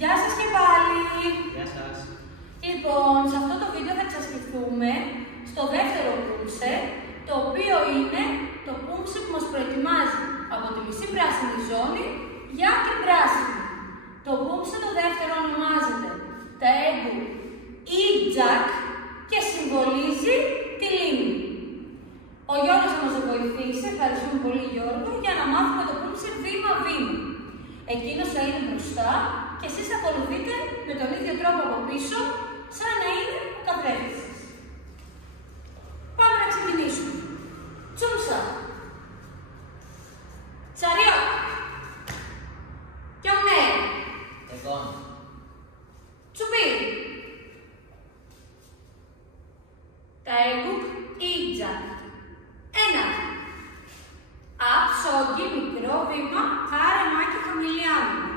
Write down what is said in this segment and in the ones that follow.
Γεια σας και πάλι! Γεια σας! Λοιπόν, σε αυτό το βίντεο θα εξασκηθούμε στο δεύτερο πούνσε, το οποίο είναι το πούνσε που μας προετοιμάζει από τη μισή πράσινη ζώνη για την πράσινη. Το πούνσε το δεύτερο ονομάζεται Τέγκου ή Τζακ και συμβολίζει τη λίμνη. Ο Γιώργος θα μας βοηθήσει, ευχαριστούμε πολύ Γιώργο, για να μάθουμε το πούνσε βήμα-βήμα. Εκείνος θα είναι μπροστά και εσείς θα ακολουθείτε με τον ίδιο τρόπο από πίσω, σαν να είναι ο καθρέφτης σας. Πάμε να ξεκινήσουμε. Τσούμσα. Τσαριότ. Κιονέ. Εγώ. Τσουμπί. Ταέγκουκ ή Τζακ. 1. Αψόγγι, μικρό βήμα, άρεμάκι, χαμηλή άμυνα.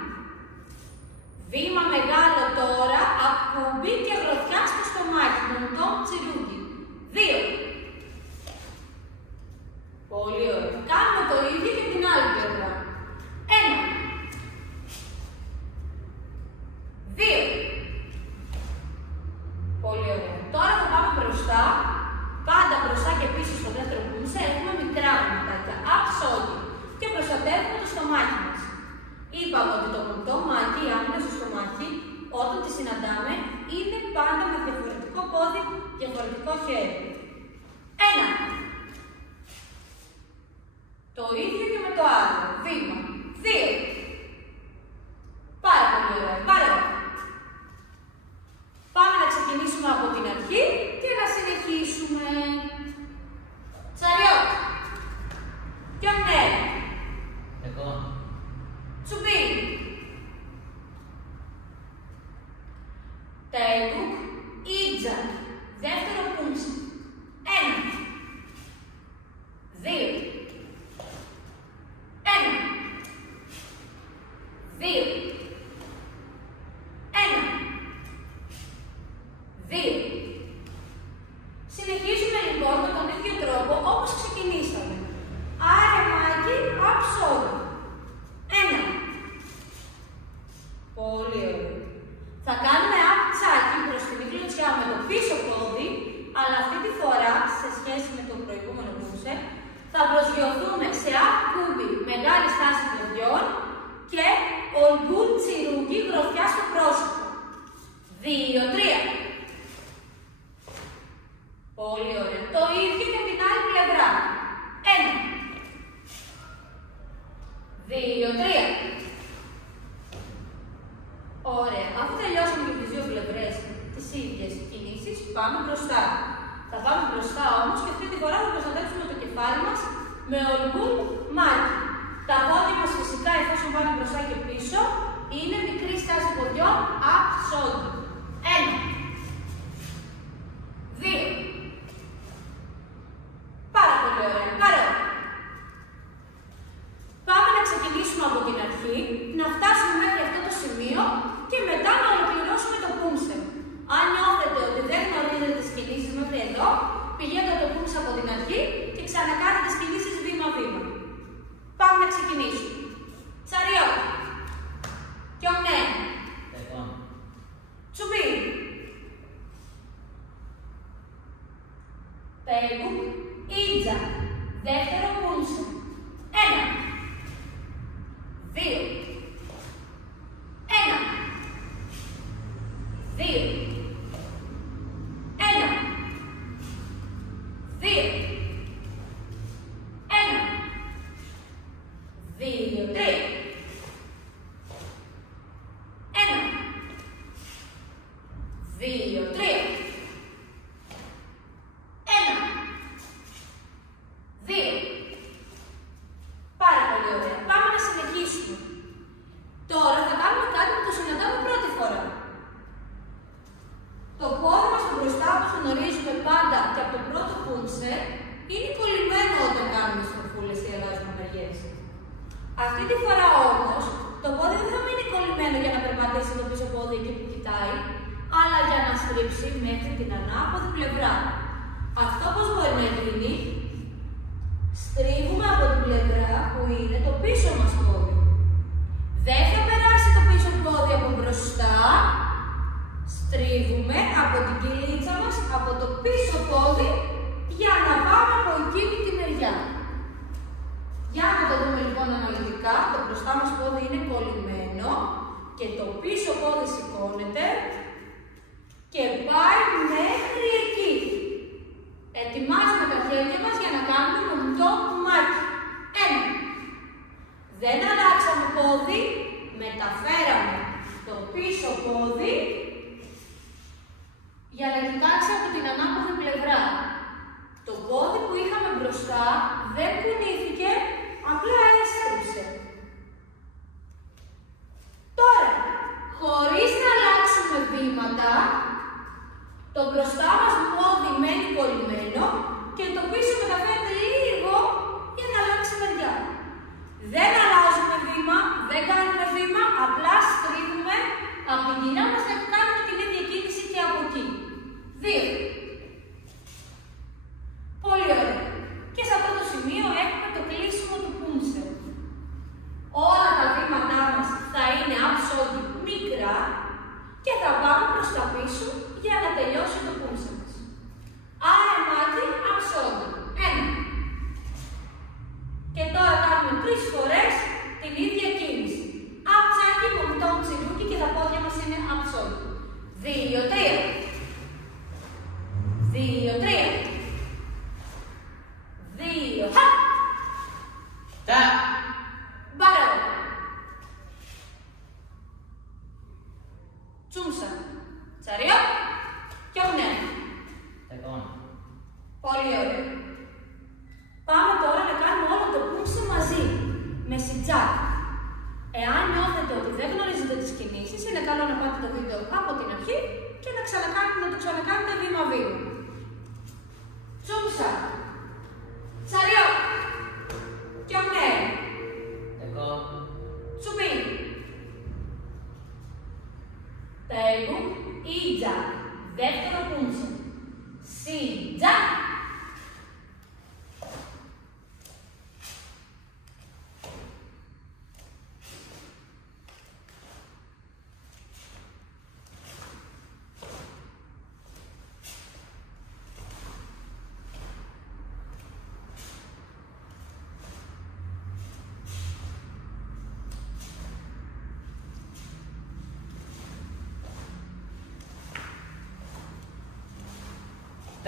Βήμα μεγάλο τώρα, ακούμπι και γροθιά στο στομάχι, μοντό τσιρούγκι. 2. Πολύ ωραία. Κάνουμε το ίδιο και την άλλη πλευρά. 1. 2. Πολύ ωραία. Τώρα θα πάμε μπροστά. Πάντα μπροστά και πίσω στο δεύτερο πούνσε έχουμε μικρά βηματάκια. Αψόγγι. Και προστατεύουμε το στομάχι μας. Είπαμε ότι το μοντόμάκι, η άμυνα στο στομάχι, όταν τη συναντάμε, είναι πάντα με διαφορετικό πόδι, διαφορετικό χέρι. 1. Το ίδιο και με το άλλο. Βήμα. 2. Πάρα πολύ ωραία. Πάρα ωραία. Πάμε να ξεκινήσουμε από την αρχή και να συνεχίσουμε. Τσαριότ. Κιονέ. Εγώ. Τσουμπί. Τέγκουκ ή Τζακ. Δεύτερο πούνσε. 1. 2. 1. 2. 1. 2. Συνεχίζουμε λοιπόν με τον ίδιο τρόπο όπως ξεκινήσαμε. Άρεμάκι, αψόγγι. 1. Πολύ ωραία. Θα κάνουμε απτσάκι προς την κλωτσιά με το πίσω πόδι, αλλά αυτή τη φορά, σε σχέση με το προηγούμενο πούνσε, θα προσγειωθούμε σε ακούμπι, μεγάλη στάση ποδιών και ολγκούν τσιρούγκι, γροθιά στο πρόσωπο. 2, 3. Πολύ ωραία. Το ίδιο και την άλλη πλευρά. 1. 2, 3. Ωραία. Αφού τελειώσαμε και τις δύο πλευρές τις ίδιες κινήσεις, πάμε μπροστά. Θα πάμε μπροστά όμως και αυτή τη φορά θα προστατεύσουμε το κεφάλι μας με ολγκούν μάκι. Τα πόδια μας φυσικά, εφόσον πάμε μπροστά και πίσω, είναι μικρή στάση ποδιών, αψόγγι. 1. 2. Πάρα πολύ ωραία. Πάρα ωραία. Πάμε να ξεκινήσουμε από την αρχή, να φτάσουμε μέχρι αυτό το σημείο και μετά να ολοκληρώσουμε το πούνσε. Αν νιώθετε ότι δεν γνωρίζετε τις κινήσεις μέχρι εδώ, πηγαίνετε το πούνσε από την αρχή και ξανακάνετε τις κινήσεις βήμα-βήμα. Πάμε να ξεκινήσουμε. Τσαριότ. Κιονέ. Εγώ. Τσουμπί. Τέγκουκ ή Τζακ. Δεύτερο πούνσε. 1. 2. 1. 2. 1. 2. 1. 2, 3. 1. 2, 3. 1. 2. Πάρα πολύ ωραία. Πάμε να συνεχίσουμε. Τώρα θα κάνουμε κάτι που το συναντάμε πρώτη φορά. Το πόδι μας του μπροστά, όπως γνωρίζουμε πάντα και από το πρώτο πούνσε, είναι κολλημένο όταν κάνουμε στροφούλες ή αλλάζουμε μεριές. Αυτή τη φορά όμως, το πόδι δεν θα μείνει κολλημένο για να περπατήσει το πίσω πόδι εκεί που κοιτάει, αλλά για να στρίψει μέχρι την ανάποδη πλευρά. Αυτό πώς μπορεί να γίνει? Στρίβουμε από την πλευρά που είναι το πίσω μας πόδι. Δεν θα περάσει το πίσω πόδι από μπροστά. και το πίσω πόδι σηκώνεται και πάει μέχρι εκεί. Ετοιμάζουμε τα χέρια μας για να κάνουμε μομιτό πουμάκι. 1. Δεν αλλάξαμε πόδι, μεταφέραμε το πίσω πόδι για να κοιτάξει από την ανάποδη πλευρά. Το πόδι που είχαμε μπροστά δεν κουνήθηκε, απλά έστριψε. Τώρα, χωρίς να αλλάξουμε βήματα, το μπροστά μας πόδι μένει κολλημένο και το πίσω μεταφέρεται λίγο για να αλλάξει μεριά. Δεν αλλάζουμε βήμα, δεν κάνουμε βήμα, απλά στρίβουμε από την κοινά μας και κάνουμε την ίδια κίνηση και από εκεί. 2. Πολύ ωραία. Και σε αυτό το σημείο έχουμε το κλείσιμο του πούνσε. Όλα τα βήματά μας θα είναι άψογγι μικρά και θα πάμε προς τα πίσω για να τελειώσει το πούνσε μας. Άρεμάκι, άψογγι. 1. Και τώρα κάνουμε 3 φορές την ίδια κίνηση. Αψάκι, μομιτό τσιρούκι και τα πόδια μας είναι άψογγι. 2, 3. 2, 3. 2, χα! Τα. Μπαρό. Τσούμσα. Τσαριό. Και ουνέ. Τεκόν. Πολύ ωραία. Πάμε τώρα να κάνουμε όλο το πούνσε μαζί. Με σιτζάκ. Εάν νιώθετε ότι δεν γνωρίζετε τις κινήσεις, είναι καλό να πάτε το βίντεο από την αρχή και να το ξανακάνετε βήμα-βήμα. Τσούμσα. Τσαριό. Και ουνέ. Τεκόν. Τσουπί. Τέγου. Ιτζακ. Δεύτερο πούνσε. Σιτζακ.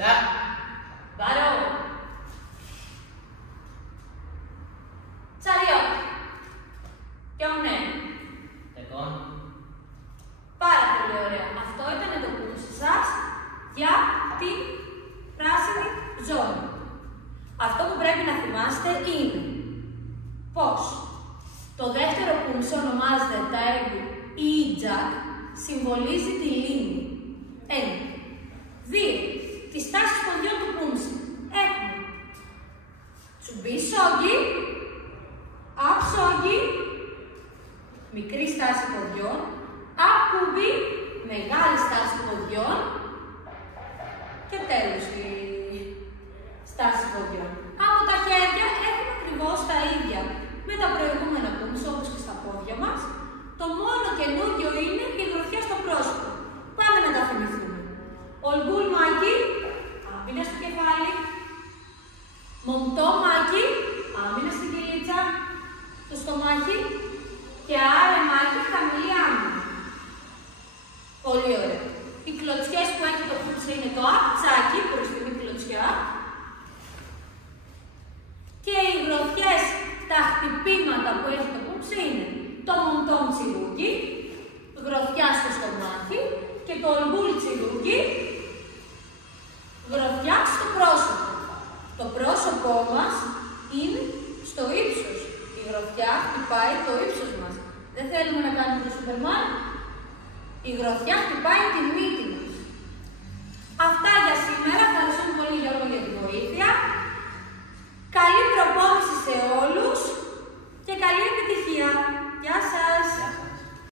Τα. Μπαρό. Τσαριό. Και ουνέ. Τεκόν. Πάρα πολύ ωραία. Αυτό ήταν το πούνσε σας για την πράσινη ζώνη. Αυτό που πρέπει να θυμάστε είναι πως το δεύτερο πούνσε ονομάζεται τέγου ή ιτζακ, συμβολίζει τη λίμνη. 1. 2. Τις τάσεις ποδιών του πούνσε. Έχουμε τσουμπί σόγγι, απ σόγγι, μικρή στάση ποδιών, απ κουμπί, μεγάλη στάση ποδιών και τέλος η στάση ποδιών. Από τα χέρια έχουμε ακριβώς τα ίδια με τα προηγούμενα πούνσε, όπως και στα πόδια μας. Το μόνο καινούργιο είναι η γροθιά στο πρόσωπο. Πάμε να τα θυμηθούμε. Ολγκούλ μάκι, άμυνα στο κεφάλι. Μομτό μάκι, άμυνα στην κυλίτσα, στο στομάχι. Και άρεμάκι, χαμηλή άμυνα. Πολύ ωραία. Οι κλωτσιές που έχει το πούνσε είναι το απτσάκι, μπροστινή κλωτσιά. Και οι γροθιές, τα χτυπήματα που έχει το πούνσε είναι το μομτό τσιρούκι, γροθιά στο στομάχι και το ολγκούλ τσιρούκι, γροθιά στο πρόσωπο. Το πρόσωπό μας είναι στο ύψος. Η γροθιά χτυπάει το ύψος μας. Δεν θέλουμε να κάνουμε το Σούπερμαν. Η γροθιά χτυπάει τη μύτη